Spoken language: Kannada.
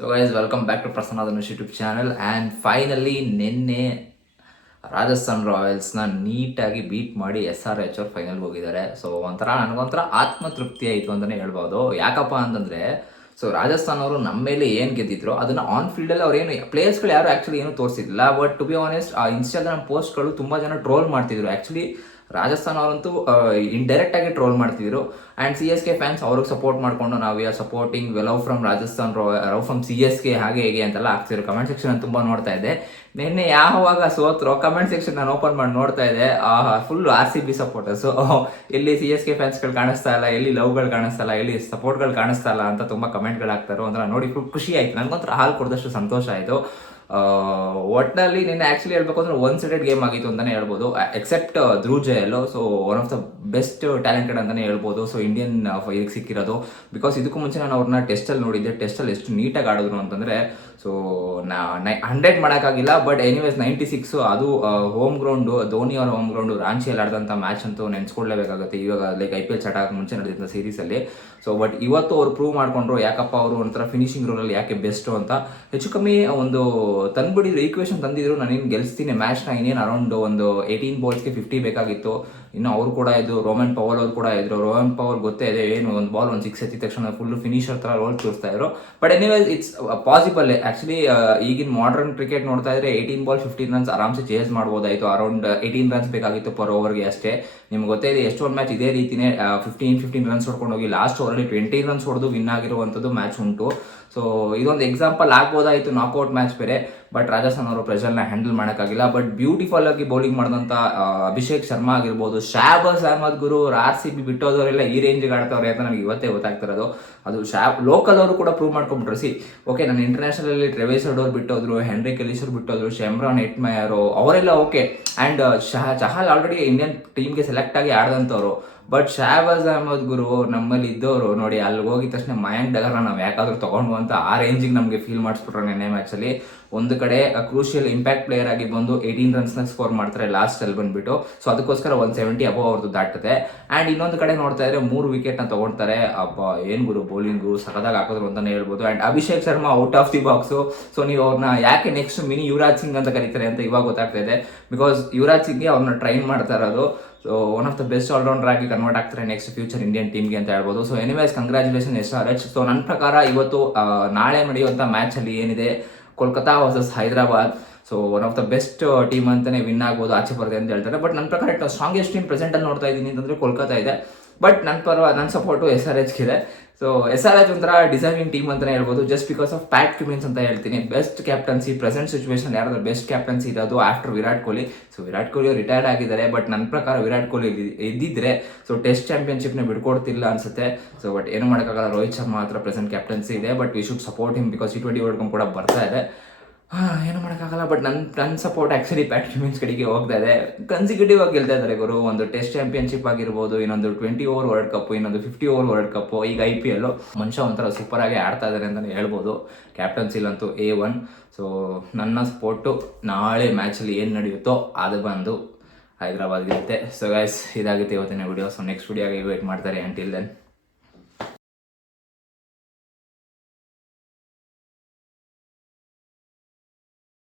So guys welcome back to Prasanna Dhanush YouTube channel and finally ನಿನ್ನೆ ರಾಜಸ್ಥಾನ್ ರಾಯಲ್ಸ್ನ ನೀಟಾಗಿ ಬೀಟ್ ಮಾಡಿ ಎಸ್ ಆರ್ ಎಚ್ ಅವ್ರು ಫೈನಲ್ಗೆ ಹೋಗಿದ್ದಾರೆ. ಸೊ ಒಂಥರ ನನಗೊಂಥರ ಆತ್ಮತೃಪ್ತಿ ಆಯಿತು ಅಂತಲೇ ಹೇಳ್ಬೋದು. ಯಾಕಪ್ಪ ಅಂತಂದರೆ ಸೊ ರಾಜಸ್ಥಾನ್ ಅವರು ನಮ್ಮ ಮೇಲೆ ಏನು ಗೆದ್ದಿದ್ರು, ಅದನ್ನು ಆನ್ ಫೀಲ್ಡಲ್ಲಿ ಅವ್ರು ಏನು ಪ್ಲೇಯರ್ಸ್ಗಳು ಯಾರು ಆ್ಯಕ್ಚುಲಿ ಏನು ತೋರಿಸಿಲ್ಲ ಬಟ್ ಟು ಬಿ ಆನೆಸ್ಟ್ ಆ ಇನ್ಸ್ಟಾಗ್ರಾಮ್ ಪೋಸ್ಟ್ಗಳು ತುಂಬ ಜನ ಟ್ರೋಲ್ ಮಾಡ್ತಿದ್ರು. ಆ್ಯಕ್ಚುಲಿ ರಾಜಸ್ಥಾನ್ ಅವರಂತೂ ಇಂಡೈರೆಕ್ಟ್ ಆಗಿ ಟ್ರೋಲ್ ಮಾಡ್ತಿದ್ರು. And C S K fans ಅವ್ರಿಗೆ ಸಪೋರ್ಟ್ ಮಾಡ್ಕೊಂಡು ನಾವು ಆರ್ ಸಪೋರ್ಟಿಂಗ್ ವೆಲವ್ ಫ್ರಮ್ ರಾಜಸ್ಥಾನ್ ರೋ ರವ್ ಫ್ರಮ್ ಸಿ ಎಸ್ ಕೆ ಹಾಗೆ ಹೇಗೆ ಅಂತೆಲ್ಲ ಆಗ್ತಿದ್ರು. ಕಮೆಂಟ್ ಸೆಕ್ಷನ್ ತುಂಬ ನೋಡ್ತಾ ಇದ್ದೆ. ನಿನ್ನೆ ಯಾವಾಗ ಸೋತ್ರೋ ಕಮೆಂಟ್ ಸೆಕ್ಷನ್ ನಾನು ಓಪನ್ ಮಾಡಿ ನೋಡ್ತಾ ಇದ್ದೆ. Full R C B supporters ಎಲ್ಲಿ ಸಿ ಎಸ್ ಕೆ ಫ್ಯಾನ್ಸ್ಗಳು ಕಾಣಿಸ್ತಾ ಇಲ್ಲ, ಎಲ್ಲಿ ಲವ್ಗಳು ಕಾಣಿಸ್ತಾ ಇಲ್ಲ, ಎಲ್ಲಿ ಸಪೋರ್ಟ್ಗಳು ಕಾಣಿಸ್ತಾ ಇಲ್ಲ ಅಂತ ತುಂಬ ಕಮೆಂಟ್ಗಳು ಹಾಕ್ತಾರೋ ಅಂದ್ರೆ ನೋಡಿ ಫುಲ್ ಖುಷಿ ಆಯ್ತು. ನನಗೊಂಥರ ಹಾಲು ಕೊಡಿದಷ್ಟು ಸಂತೋಷ ಆಯಿತು. ಒಟ್ಟಿನಲ್ಲಿ ನಿನ್ನೆ ಆ್ಯಕ್ಚುಲಿ ಹೇಳ್ಬೇಕು ಅಂದ್ರೆ ಒನ್ ಸೈಡೆಡ್ ಗೇಮ್ ಆಗಿತ್ತು ಅಂತಲೇ ಹೇಳ್ಬೋದು. Except Dhruv Jurel so one of the best talented ಅಂತಲೇ ಹೇಳ್ಬೋದು. ಸೊ ಇಂಡಿಯನ್ ಇದಕ್ಕೆ ಸಿಕ್ಕಿರೋದು. ಬಿಕಾಸ್ ಇದಕ್ಕೂ ಮುಂಚೆ ನಾನು ಅವ್ರನ್ನ ಟೆಸ್ಟಲ್ಲಿ ನೋಡಿದ್ದೆ. ಟೆಸ್ಟಲ್ಲಿ ಎಷ್ಟು ನೀಟಾಗಿ ಆಡಿದ್ರು ಅಂತಂದರೆ ಸೊ ನಾ, ನೈ ಹಂಡ್ರೆಡ್ ಮಾಡೋಕ್ಕಾಗಿಲ್ಲ. ಬಟ್ ಎನಿವೇಸ್ ನೈಂಟಿ ಸಿಕ್ಸು ಅದು ಹೋಮ್ ಗ್ರೌಂಡು ಧೋನಿ ಅವರ ಹೋಮ್ ಗ್ರೌಂಡು ರಾಂಚಿಯಲ್ಲಿ ಆಡಿದಂಥ ಮ್ಯಾಚ್ ಅಂತೂ ನೆನೆಸ್ಕೊಳ್ಳೇಬೇಕಾಗುತ್ತೆ ಇವಾಗ like I P L start ಆಗೋಕ್ಕೆ ಮುಂಚೆ ನಡೆದಿದ್ದ ಸೀರೀಸಲ್ಲಿ ಸೊ ಬಟ್ ಇವತ್ತು ಅವ್ರು ಪ್ರೂವ್ ಮಾಡಿಕೊಂಡ್ರು ಯಾಕಪ್ಪ ಅವರು ಒಂಥರ ಫಿನಿಶಿಂಗ್ ರೋಲಲ್ಲಿ ಯಾಕೆ ಬೆಸ್ಟು ಅಂತ. ಹೆಚ್ಚು ಕಮ್ಮಿ ಒಂದು ತಂದ್ಬಿಟ್ಟಿದ್ರು ಈಕ್ವೇಶನ್ ತಂದಿದ್ರು, ನಾನು ಏನು ಗೆಲ್ಸ್ತೀನಿ ಮ್ಯಾಚ್ನ ಇನ್ನೇನು ಅರೌಂಡ್ ಒಂದು ಏಯ್ಟೀನ್ ಬಾಲ್ಸ್ಗೆ ಫಿಫ್ಟಿ ಬೇಕಾಗಿತ್ತು. ಇನ್ನು ಅವ್ರು ಕೂಡ ಇದು ರೋಮನ್ ಪವಲ್ ಅವ್ರು ಕೂಡ ಇದ್ರು. ರೋಮನ್ ಪವರ್ ಗೊತ್ತೇ ಇದೆ ಏನು, ಒಂದು ಬಾಲ್ ಒಂದು ಸಿಕ್ಸ್ ಎತ್ತಿದ ತಕ್ಷಣ ಫುಲ್ ಫಿನಿಶರ್ ಥರ ರೋಲ್ ತೋರಿಸ್ತಾ ಇದ್ರು. But anyways it's possible actually ಈಗಿನ ಮಾಡರ್ನ್ ಕ್ರಿಕೆಟ್ ನೋಡ್ತಾ ಇದ್ರೆ ಏಯ್ಟೀನ್ ಬಾಲ್ ಫಿಫ್ಟೀನ್ ರನ್ಸ್ ಆರಾಮ್ಸೆ ಚೇಸ್ ಮಾಡ್ಬೋದಾಯಿತು. ಅರೌಂಡ್ ಏಯ್ಟೀನ್ ರನ್ಸ್ ಬೇಕಾಗಿತ್ತು ಪರ್ ಓವರ್ಗೆ ಅಷ್ಟೇ. ನಿಮ್ಗೆ ಗೊತ್ತೇ ಇದೆ, ಎಷ್ಟೊಂದು ಮ್ಯಾಚ್ ಇದೇ ರೀತಿನೇ ಫಿಫ್ಟೀನ್ ಫಿಫ್ಟೀನ್ ರನ್ಸ್ ಹೊಡ್ಕೊಂಡು ಹೋಗಿ ಲಾಸ್ಟ್ ಓವರಲ್ಲಿ ಟ್ವೆಂಟಿ ರನ್ಸ್ ಹೊಡೆದು ವಿನ್ ಆಗಿರುವಂಥದ್ದು ಮ್ಯಾಚ್ ಉಂಟು. ಸೊ ಇದೊಂದು ಎಕ್ಸಾಂಪಲ್ ಆಗ್ಬೋದಾಯಿತು ನಾಕ್ಔಟ್ ಮ್ಯಾಚ್ ಬೇರೆ. ಬಟ್ ರಾಜಸ್ಥಾನ್ ಅವರು ಪ್ರೆಷರ್ನ ಹ್ಯಾಂಡಲ್ ಮಾಡೋಕ್ಕಾಗಿಲ್ಲ. ಬಟ್ ಬ್ಯೂಟಿಫುಲ್ ಆಗಿ ಬೌಲಿಂಗ್ ಮಾಡಿದಂಥ ಅಭಿಷೇಕ್ ಶರ್ಮಾ ಆಗಿರ್ಬೋದು ಶಾಬಸ್ ಅಹಮದ್ ಗುರು ಆರ್ ಸಿ ಬಿ ಬಿಟ್ಟೋದವರೆಲ್ಲ ಈ ರೇಂಜ್ಗೆ ಆಡ್ತವ್ರೆ ಅಂತ ನನಗೆ ಇವತ್ತೇ ಗೊತ್ತಾಗ್ತಿರೋದು. ಅದು ಶಾಬ್ ಲೋಕಲ್ ಅವರು ಕೂಡ ಪ್ರೂವ್ ಮಾಡ್ಕೊಂಡ್ಬಿಟ್ರು ಸಿ ಓಕೆ ನಾನು ಇಂಟರ್ನ್ಯಾಷನಲ್ ಟ್ರೆವೇಸ್ ಅಡೋರ್ ಬಿಟ್ಟೋದ್ರು ಹೆನ್ರಿ ಕೆಲಿಸರ್ ಬಿಟ್ಟೋದ್ರು ಶೆಮ್ರಾನ್ ಎಟ್ಮಯರು ಅವರೆಲ್ಲ ಓಕೆ ಆ್ಯಂಡ್ ಶಹ ಚಹಲ್ ಆಲ್ರೆಡಿ ಇಂಡಿಯನ್ ಟೀಮ್ಗೆ ಸೆಲೆಕ್ಟ್ ಆಗಿ ಆಡಿದಂಥವ್ರು ಬಟ್ ಶಾಬಾಜ್ ಅಹಮದ್ ಗುರು ನಮ್ಮಲ್ಲಿ ಇದ್ದವರು, ನೋಡಿ ಅಲ್ಲಿ ಹೋಗಿದ ತಕ್ಷಣ ಮಯಾಂಕ್ ಡಗರ್ನ ನಾವು ಯಾಕಾದ್ರೂ ತಗೊಂಡು ಅಂತ ಆ ರೇಂಜಿಗೆ ನಮಗೆ ಫೀಲ್ ಮಾಡಿಸ್ಬಿಟ್ರು ನೆನ್ನೆ ಮ್ಯಾಚಲ್ಲಿ ಒಂದು ಕಡೆ ಕ್ರೂಷಿಯಲ್ ಇಂಪ್ಯಾಕ್ಟ್ ಪ್ಲೇಯರ್ ಆಗಿ ಬಂದು ಏಯ್ಟೀನ್ ರನ್ಸ್ನ ಸ್ಕೋರ್ ಮಾಡ್ತಾರೆ ಲಾಸ್ಟ್ ಅಲ್ಲಿ ಬಂದ್ಬಿಟ್ಟು. ಸೊ ಅದಕ್ಕೋಸ್ಕರ ಒಂದು ಸೆವೆಂಟಿ ಅಬೋ ಅವ್ರದ್ದು ದಾಟುತ್ತೆ ಆ್ಯಂಡ್ ಇನ್ನೊಂದು ಕಡೆ ನೋಡ್ತಾ ಇದ್ರೆ ಮೂರು ವಿಕೆಟ್ನ ತಗೊಳ್ತಾರೆ ಅಬ್ಬ, ಏನು ಗುರು ಬೌಲಿಂಗು ಸಖದಾಗ ಹಾಕಿದ್ರು ಅಂತಲೇ ಹೇಳ್ಬೋದು. And Abhishek Sharma out of the box so ನೀವು ಅವ್ರನ್ನ ಯಾಕೆ ನೆಕ್ಸ್ಟ್ ಮಿನಿ ಯುವರಾಜ್ ಸಿಂಗ್ ಅಂತ ಕರೀತಾರೆ ಅಂತ ಇವಾಗ ಗೊತ್ತಾಗ್ತಾ ಇದೆ. ಬಿಕಾಸ್ ಯುವರಾಜ್ ಸಿಂಗ್ಗೆ ಅವ್ರನ್ನ ಟ್ರೈನ್ ಮಾಡ್ತಾ ಇರೋದು. So one of the best allrounder ಆಗಿ ಕನ್ವರ್ಟ್ ಆಗ್ತಾರೆ ನೆಕ್ಸ್ಟ್ ಫ್ಯೂಚರ್ ಇಂಡಿಯನ್ ಟೀಮ್ಗೆ ಅಂತ ಹೇಳ್ಬೋದು. So anyways congratulation S R H so ನನ್ನ ಪ್ರಕಾರ ಇವತ್ತು ನಾಳೆ ನಡೆಯುವಂಥ ಮ್ಯಾಚಲ್ಲಿ ಏನಿದೆ Kolkata versus Hyderabad so one of the best team ಅಂತಲೇ ವಿನ್ ಆಗ್ಬೋದು, ಆಚೆ ಬರುತ್ತೆ ಅಂತ ಹೇಳ್ತಾರೆ. ಬಟ್ ನನ್ನ ಪ್ರಕಾರ ಸ್ಟ್ರಾಂಗೆಸ್ಟ್ ಟೀಮ್ ಪ್ರೆಸೆಂಟಲ್ಲಿ ನೋಡ್ತಾ ಇದ್ದೀನಿ ಅಂತಂದರೆ ಕೋಲ್ಕತ್ತಾ ಇದೆ. ಬಟ್ ನನ್ನ ಪರ್ವ ನನ್ನ ಸಪೋರ್ಟು ಎಸ್ ಆರ್ ಎಚ್ಗೆ ಇದೆ ಸೊ ಎಸ್ ಆರ್ ಎಚ್ ಒಂಥರ ಡಿಸರ್ವಿಂಗ್ ಟೀಮ್ ಅಂತಲೇ ಹೇಳ್ಬೋದು. Just because of Pat Cummins ಅಂತ ಹೇಳ್ತೀನಿ. ಬೆಸ್ಟ್ ಕ್ಯಾಪ್ಟನ್ಸಿ ಪ್ರೆಸೆಂಟ್ ಸಿಚುವೇಶನ್ ಯಾರಾದ್ರೂ ಬೆಸ್ಟ್ ಕ್ಯಾಪ್ಟನ್ಸಿ ಇರೋದು after Virat Kohli. So Virat Kohli retired ಆಗಿದ್ದಾರೆ ಬಟ್ ನನ್ನ ಪ್ರಕಾರ ವಿರಾಟ್ ಕೊಹ್ಲಿ ಇದ್ದಿ- ಇದ್ದಿದ್ರೆ ಸೊ ಟೆಸ್ಟ್ ಚಾಂಪಿಯನ್ಶಿಪ್ನ ಬಿಡ್ಕೊಡ್ತಿಲ್ಲ ಅನ್ಸುತ್ತೆ. ಸೊ ಬಟ್ ಏನು ಮಾಡೋಕ್ಕಾಗಲ್ಲ. ರೋಹಿತ್ ಶರ್ಮಾ ಹತ್ರ ಪ್ರೆಸೆಂಟ್ ಕ್ಯಾಪ್ಟನ್ಸಿ ಇದೆ but we should support him because T twenty world cup ಕೂಡ ಬರ್ತಾ ಇದೆ. ಹಾ, ಏನು ಮಾಡೋಕ್ಕಾಗಲ್ಲ ಬಟ್ ನನ್ನ ನನ್ನ ಸಪೋರ್ಟ್ ಆ್ಯಕ್ಚುಲಿ ಪ್ಯಾಟ್ ಕ್ಯೂಮಿನ್ಸ್ ಕಡೆಗೆ ಹೋಗ್ತಾ ಇದೆ. ಕನ್ಸಿಕ್ಯೂಟಿವ್ ಆಗಿ ಗೆಲ್ತಾ ಇದ್ದಾರೆ ಗುರು. ಒಂದು ಟೆಸ್ಟ್ ಚಾಂಪಿಯನ್ಶಿಪ್ ಆಗಿರ್ಬೋದು ಇನ್ನೊಂದು ಟ್ವೆಂಟಿ ಓವರ್ ವರ್ಲ್ಡ್ ಕಪ್ ಇನ್ನೊಂದು ಫಿಫ್ಟಿ ಓವರ್ ವರ್ಲ್ಡ್ ಕಪ್ ಈಗ ಐ ಪಿ ಎಲ್ಲು ಮನುಷ್ಯ ಒಂಥರ ಸೂಪರ್ ಆಗಿ ಆಡ್ತಾ ಇದ್ದಾರೆ ಅಂತಲೇ ಹೇಳ್ಬೋದು. ಕ್ಯಾಪ್ಟನ್ಸಿಲಂತೂ ಎ ಒನ್ ಸೊ ನನ್ನ ಸ್ಪೋರ್ಟು ನಾಳೆ ಮ್ಯಾಚಲ್ಲಿ ಏನು ನಡೆಯುತ್ತೋ ಅದು ಬಂದು ಹೈದರಾಬಾದ್ ಇರುತ್ತೆ ಸೊ ಗೈಸ್ ಇದಾಗುತ್ತೆ ಇವತ್ತಿನ ವಿಡಿಯೋ ಸೊ ನೆಕ್ಸ್ಟ್ ವಿಡಿಯೋಗೆ ವೇಟ್ ಮಾಡ್ತಾರೆ. Until then